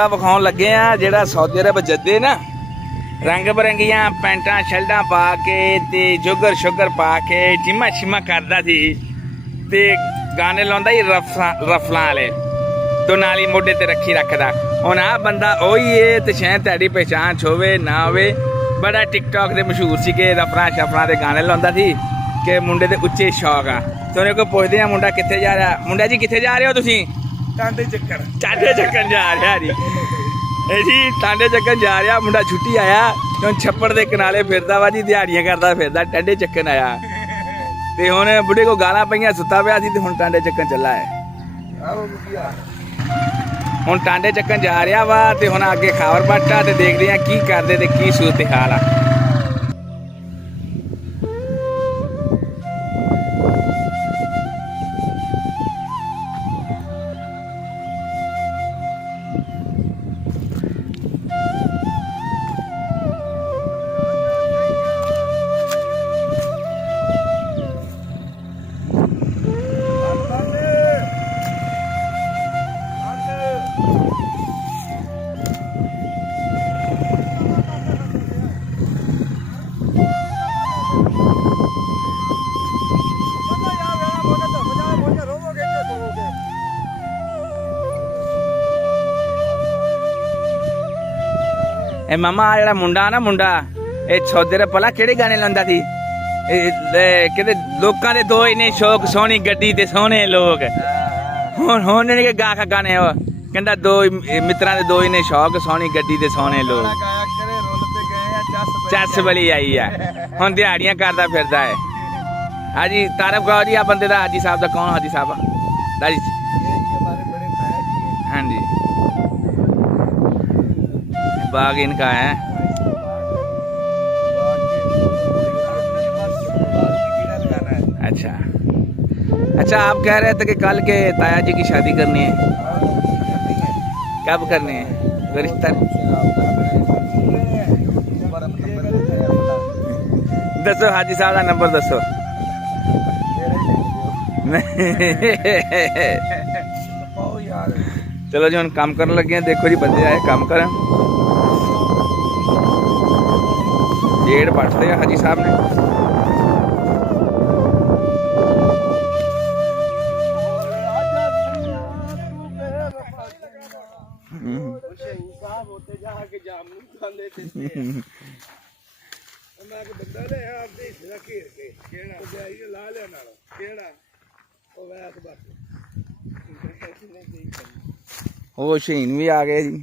कुत्ता विखाउण लगे आ जिहड़ा सऊदी अरब जद्दे ना रंग बिरंगियां पैंटां शर्टां पा के ते जुगर शुगर पा के जिम्मा शिम्मा करदा सी ते गाने लाउंदा ही रफलां वाले तो नाली मोढे ते रखी रखदा। हुण आ बंदा ओही है ते शायद तुहाडी पहचान होवे ना होवे। बड़ा टिकटॉक दे मशहूर सी कि रफलां शफलां दे गाने लाउंदा सी कि मुंडे दे उच्चे शौक आ। तुहानूं कोई पुछदे आ मुंडा कित्थे जा रहा? मुंडा जी कित्थे जा रहे हो तुसीं? टांडे चक्कर जा रहा जी। जी टांडे चक्कर जा रहा मुंडा, छुट्टी आया तो छप्पड़ के किनारे फिरदा वा जी, दिहाड़ियां करदा फिरदा। टांडे चक्कर आया ते हुण बुढ़े को गालां पईयां सुत्ता पिया सी ते हुण टांडे चक्कर चला है। हुण टांडे चक्कर जा रहा वा ते हुण अगे खावर बाटा ते देखदे आ की करदे ते की सूरत हाल आ। ए मामा आ जड़ा मुंडा ना मुंडा ए सौदे रे भला केड़े गाने लांदा सी? कहते लोकां दे दो इन्ने शौक, सोहनी गड्डी ते सोहने लोग। हुण ने के गा गाने कहंदा दो मित्रां दे दो इन्ने शौक, सोहनी गड्डी ते सोहने लोग। चस बली आई है हुण दिहाड़ियां करदा फिरदा है। हाजी तारफ करो जी आ बंदे दा। हाजी साहब दा कौन? हाजी साहब दादी हाँ जी, बाग इनका है। अच्छा अच्छा, आप कह रहे थे कि कल के ताया जी की शादी करनी है, कब करनी है? रिश्ता दसो, हाजी साहब का नंबर दसो। चलो जी हम काम करने लगे हैं। देखो जी बंदे आए काम कर, जेड़ पटते हैं हाजी साहब ने। वो शहीन भी आ गए जी।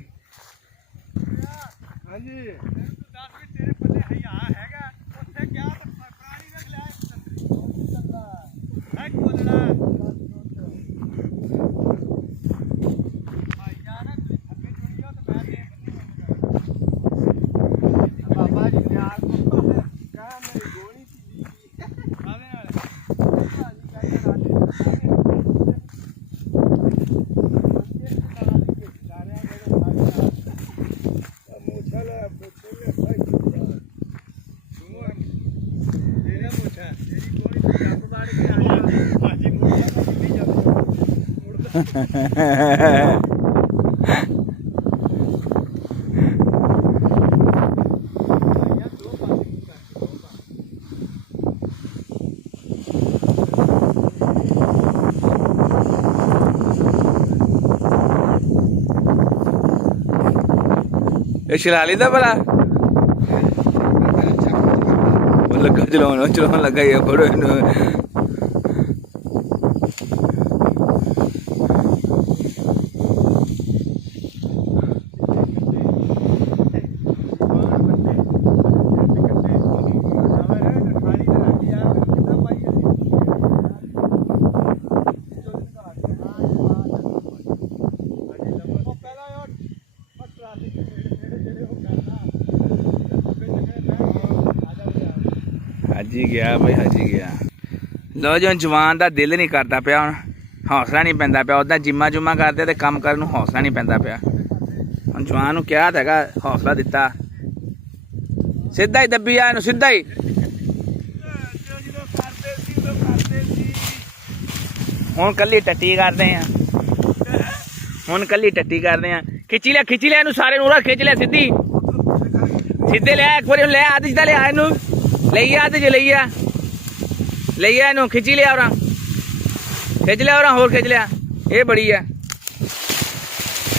शिलाली दा भला लगा चलाने लगा ये फोड़ो हाजी गया भाई, हाजी गया। लो जो जवान का दिल नहीं करता पाया, हम हौसला नहीं पैंदा पाया। उदा जिम्मा जुम्मा करते तो काम करने हौसला नहीं पैंदा पाया। हम जवान क्या था हौसला दिता, सीधा ही दब्बी आया सीधा ही। हुण कल्ली टट्टी करते हैं, हुण कल्ली टट्टी करते हैं। खिची लिया इनू सारे नूरा खिंच लिया सीधी सीधे लिया एक बार लिया आदि दा लिया इनू लिया आदि च लिया इनू खिची लिया और होर खिंच लिया ये बड़ी है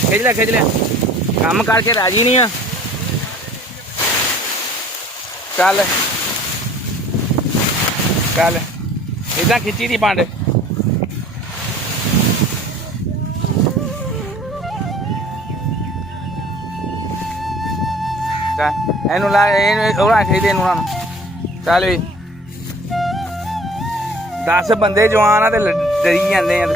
खिंच लिया काम करके राजी नहीं है चल इदा खिची दी पंड ਇਹਨੂੰ ਲਾ ਇਹਨੂੰ ਉਹਨਾਂ ਖਰੀਦੇ ਇਹਨੂੰ ਉਹਨਾਂ ਨੂੰ ਚੱਲ ਵੀ 10 ਬੰਦੇ ਜਵਾਨ ਆ ਤੇ ਡਰੀ ਜਾਂਦੇ ਆ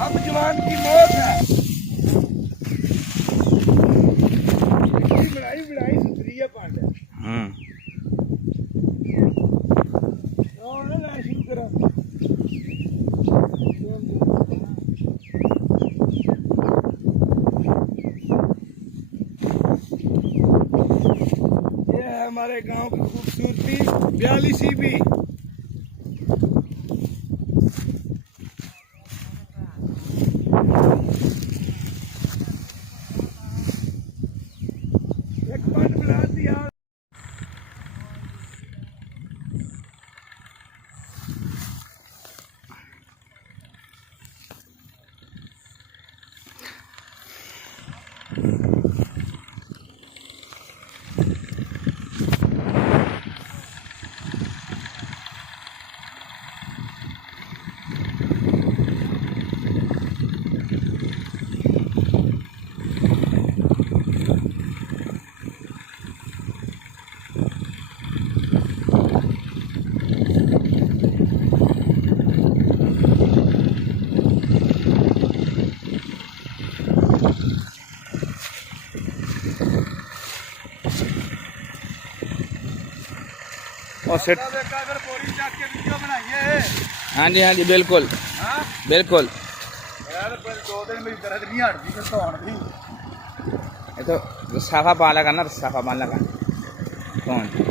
अब जवान की मौत है बड़ाई सुथरी है पंड हमारे गांव की खूबसूरती 42 भी एक पंड बना दिया और सेट हाँ जी बिल्कुल बिल्कुल ये तो साफा पाला करना साफा पालना का कौन